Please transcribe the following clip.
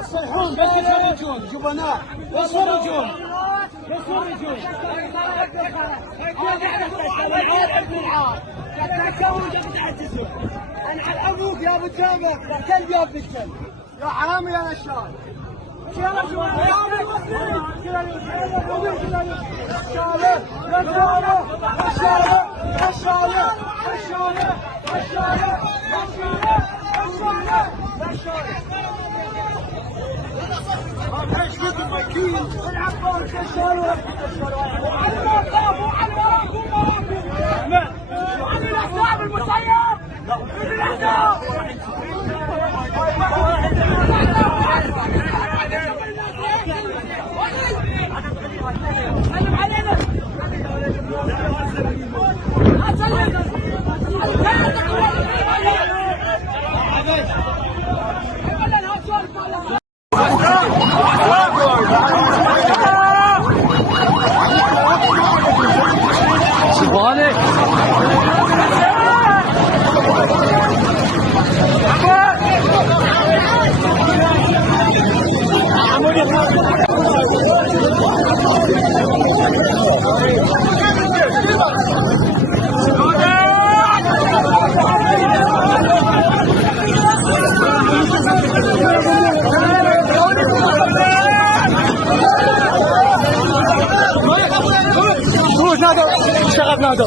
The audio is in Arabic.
يصيحون بس يخرجون جبناء يخرجون يخرجون انحل ابوك يا ابو جابر يا كلب يا ابن الكلب يا حرامي يا نشال شغل نادو